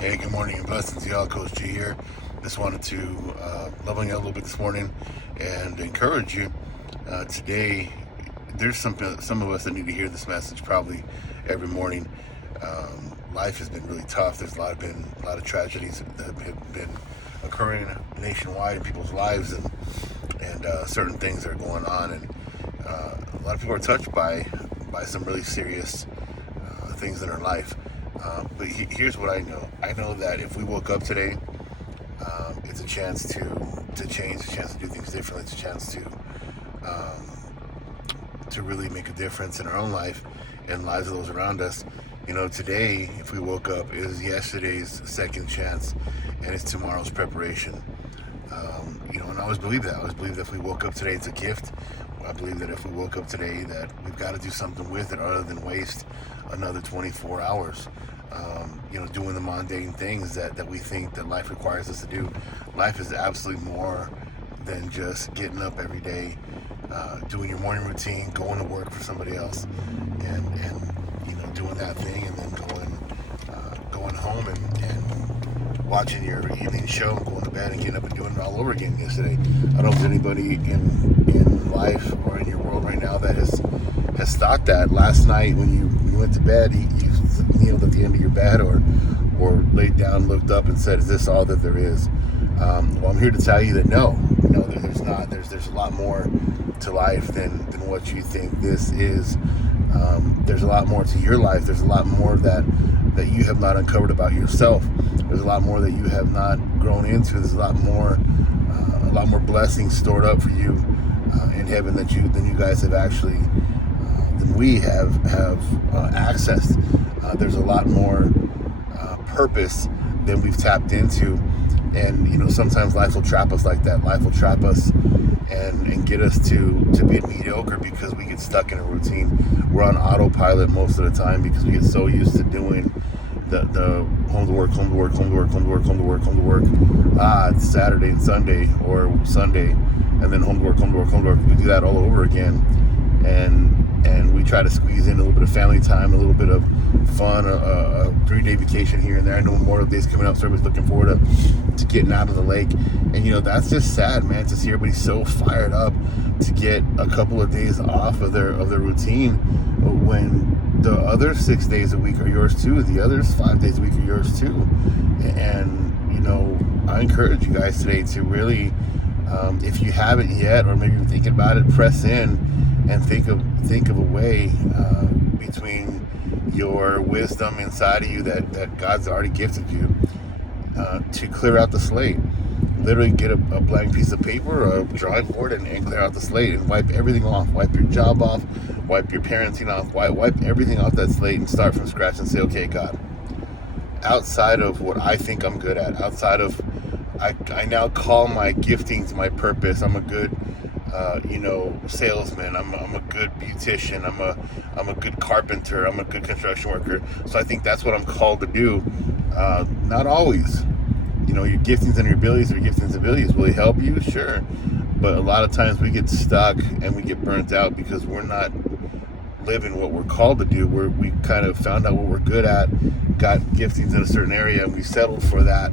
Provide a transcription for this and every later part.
Hey, good morning and blessings, y'all. Coach G here. Just wanted to level you out a little bit this morning and encourage you. Today, there's some of us that need to hear this message probably every morning. Life has been really tough. There's been a lot of tragedies that have been occurring nationwide in people's lives, and certain things that are going on, and a lot of people are touched by some really serious things in our life. But here's what I know. I know that if we woke up today, it's a chance to change, a chance to do things differently, it's a chance to really make a difference in our own life and lives of those around us. Today, if we woke up, is yesterday's second chance, and it's tomorrow's preparation. And I always believe that. I always believe that if we woke up today, it's a gift. I believe that if we woke up today, that we've got to do something with it other than waste another 24 hours. Doing the mundane things that we think that life requires us to do. Life is absolutely more than just getting up every day, doing your morning routine, going to work for somebody else, and doing that thing, and then going home and watching your evening show and going to bed and getting up and doing it all over again yesterday. I don't know if there's anybody in life or in your world right now that has thought that last night when you went to bed, you kneeled at the end of your bed or laid down, looked up and said, "Is this all that there is?" Well, I'm here to tell you that no, there's not. There's a lot more to life than what you think this is. There's a lot more to your life. There's a lot more that you have not uncovered about yourself. There's a lot more that you have not grown into. There's a lot more blessings stored up for you in heaven than you guys have actually than we have accessed. There's a lot more purpose than we've tapped into, and sometimes life will trap us like that. Life will trap us and get us to be mediocre because we get stuck in a routine. We're on autopilot most of the time because we get so used to doing the home to work, home to work, home to work, home to work, home to work, home to work. It's Saturday and Sunday or Sunday, and then home to work, home to work, home to work. We do that all over again, and we try to squeeze in a little bit of family time, a little bit of fun, a 3-day vacation here and there. I know Memorial Day's coming up, so everybody's looking forward to getting out of the lake. And that's just sad, man, to see everybody so fired up to get a couple of days off of their routine when the other 6 days a week are yours too. The other 5 days a week are yours too. And I encourage you guys today to really, if you haven't yet, or maybe you're thinking about it, press in and think of a way between your wisdom inside of you that God's already gifted you to clear out the slate. Literally get a blank piece of paper or a drawing board and clear out the slate and wipe everything off. Wipe your job off, wipe your parenting off, wipe everything off that slate and start from scratch and say, okay, God, outside of what I think I'm good at, outside of, I now call my giftings my purpose. I'm a good salesman. I'm a good beautician. I'm a good carpenter. I'm a good construction worker. So I think that's what I'm called to do. Not always. Your giftings and your abilities will help you, sure, but a lot of times we get stuck and we get burnt out because we're not living what we're called to do. We kind of found out what we're good at, got giftings in a certain area, and we settled for that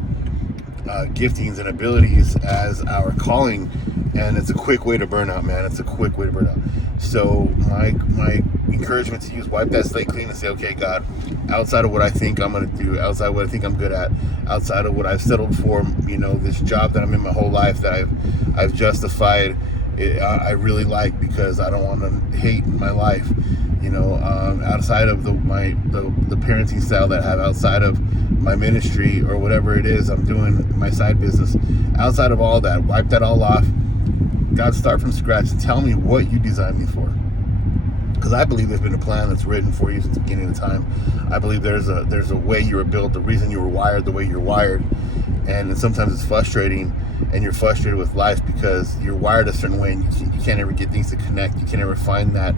giftings and abilities as our calling, and it's a quick way to burn out, man. It's a quick way to burn out. So my encouragement to you is wipe that slate clean and say, okay, God, outside of what I think I'm going to do, outside of what I think I'm good at, outside of what I've settled for, this job that I'm in my whole life that I've justified, I really like because I don't want to hate my life. Outside of the parenting style that I have, outside of my ministry or whatever it is I'm doing, my side business, outside of all that, wipe that all off. God, start from scratch and tell me what you designed me for. Because I believe there's been a plan that's written for you since the beginning of time. I believe there's a way you were built, the reason you were wired the way you're wired. And sometimes it's frustrating, and you're frustrated with life because you're wired a certain way, and you can't ever get things to connect. You can't ever find that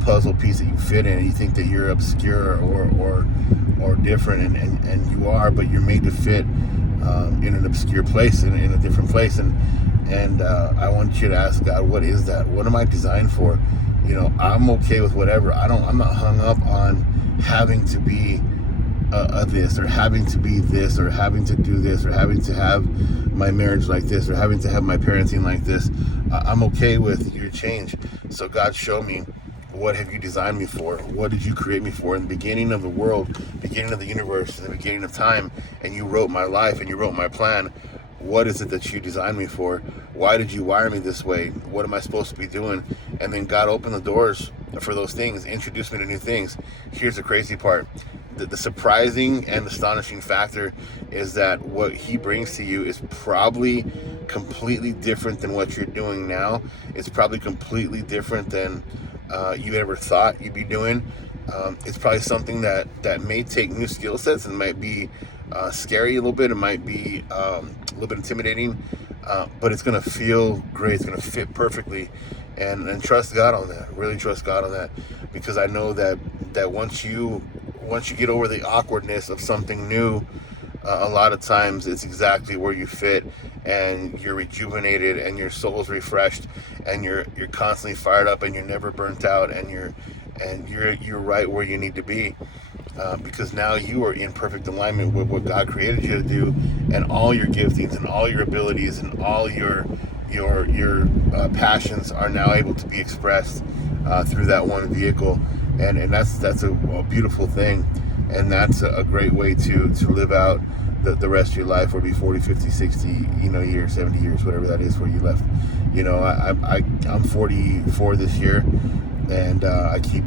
puzzle piece that you fit in. And you think that you're obscure or different, and you are, but you're made to fit in an obscure place, in a different place. And I want you to ask God, what is that? What am I designed for? I'm okay with whatever. I'm not hung up on having to be this, or having to be this, or having to do this, or having to have my marriage like this, or having to have my parenting like this. I'm okay with your change. So God, show me, what have you designed me for? What did you create me for? In the beginning of the world, beginning of the universe, in the beginning of time, and you wrote my life and you wrote my plan. What is it that you designed me for? Why did you wire me this way? What am I supposed to be doing? And then God opened the doors for those things, introduced me to new things. Here's the crazy part. The surprising and astonishing factor is that what he brings to you is probably completely different than what you're doing now. It's probably completely different than you ever thought you'd be doing. It's probably something that may take new skill sets and might be scary a little bit. It might be a little bit intimidating, but it's going to feel great. It's going to fit perfectly, and trust God on that. Really trust God on that, because I know that once you get over the awkwardness of something new, a lot of times it's exactly where you fit, and you're rejuvenated, and your soul's refreshed, and you're constantly fired up, and you're never burnt out, and you're right where you need to be, because now you are in perfect alignment with what God created you to do, and all your giftings and all your abilities and all your passions are now able to be expressed through that one vehicle, and that's a beautiful thing, and that's a great way to live out the rest of your life, or be 40, 50, 60, years, 70 years, whatever that is where you left. I'm 44 this year, and I keep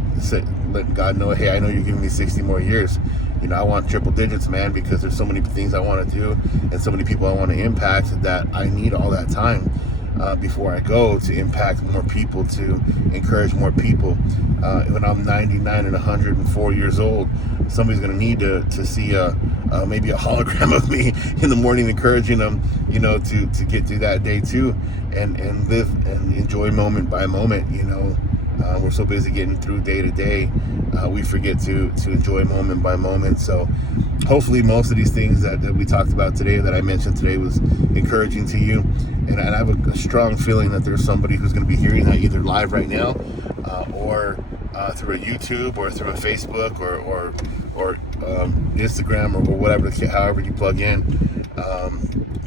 letting God know, hey, I know you're giving me 60 more years. I want triple digits, man, because there's so many things I want to do and so many people I want to impact that I need all that time before I go to impact more people, to encourage more people. When I'm 99 and 104 years old, somebody's going to need to see maybe a hologram of me in the morning, encouraging them, to get through that day too, and live and enjoy moment by moment. We're so busy getting through day to day, we forget to enjoy moment by moment. So hopefully most of these things that we talked about today, that I mentioned today, was encouraging to you. And I have a strong feeling that there's somebody who's going to be hearing that either live right now, or through a YouTube, or through a Facebook, or Instagram, or whatever, however you plug in.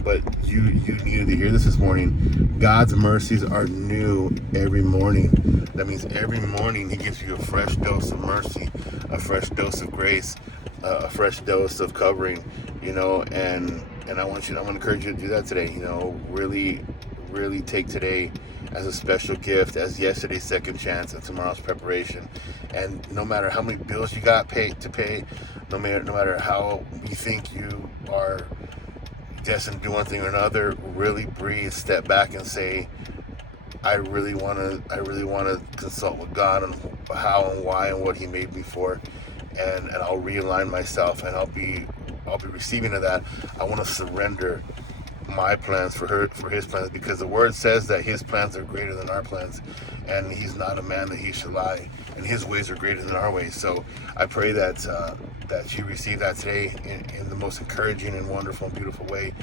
But you needed to hear this morning. God's mercies are new every morning. That means every morning he gives you a fresh dose of mercy, a fresh dose of grace, a fresh dose of covering, and I want to encourage you to do that today. Really, really take today as a special gift, as yesterday's second chance and tomorrow's preparation. And no matter how many bills you got to pay, no matter how you think you are destined to do one thing or another, really breathe, step back, and say, I really want to consult with God on how and why and what he made me for, and I'll realign myself, and I'll be receiving of that. I want to surrender my plans for his plans, because the word says that his plans are greater than our plans, and he's not a man that he should lie, and his ways are greater than our ways. So I pray that you receive that today in the most encouraging and wonderful and beautiful way.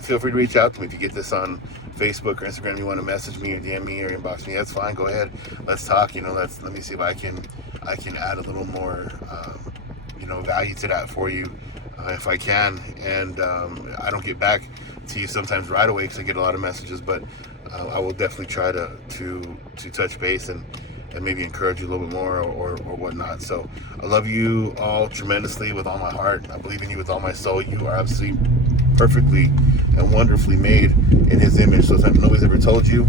Feel free to reach out to me if you get this on Facebook or Instagram. You want to message me or DM me or inbox me, that's fine. Go ahead, let's talk. Let me see if I can add a little more value to that for you, if I can. And I don't get back to you sometimes right away because I get a lot of messages, but I will definitely try to touch base and maybe encourage you a little bit more or whatnot. So I love you all tremendously with all my heart. I believe in you with all my soul. You are absolutely perfectly and wonderfully made in his image. So if nobody's ever told you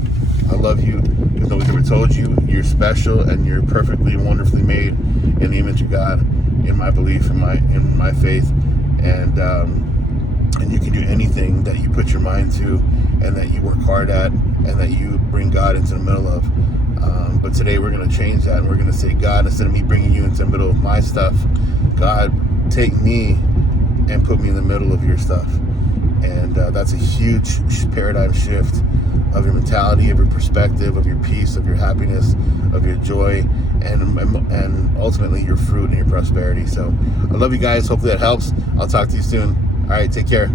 I love you, if nobody's ever told you you're special and you're perfectly and wonderfully made in the image of God, in my belief, in my faith, and you can do anything that you put your mind to, and that you work hard at, and that you bring God into the middle of. But today we're going to change that, and we're going to say, God, instead of me bringing you into the middle of my stuff, God, take me and put me in the middle of your stuff. And that's a huge paradigm shift of your mentality, of your perspective, of your peace, of your happiness, of your joy, and ultimately your fruit and your prosperity. So I love you guys. Hopefully that helps. I'll talk to you soon. All right, take care.